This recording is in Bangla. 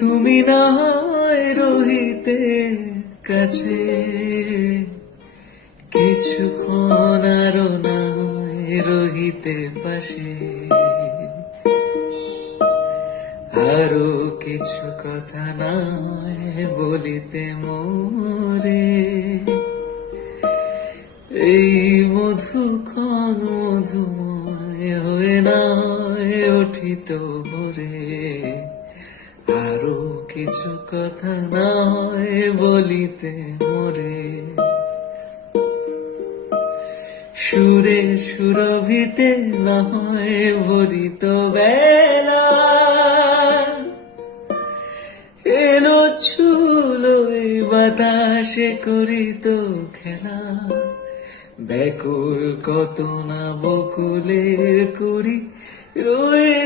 তুমি না হয় রহিতে কাছে, কিছুক্ষণ আরো না হয় রহিতে পাশে, আরো কিছু কথা না হয় বলিতে মোরে। এই মধুক্ষণ মধুময় হয়ে নয় উঠিত ভোরে, আরো কিছু কথা নয় বলিতে মোরে। সুরে সুরভিতে না হয় ভরিত বেলা, এলো ছুলো এই বাতাসে করিত খেলা, ব্যাকুল কত না বকুলের করি রয়ে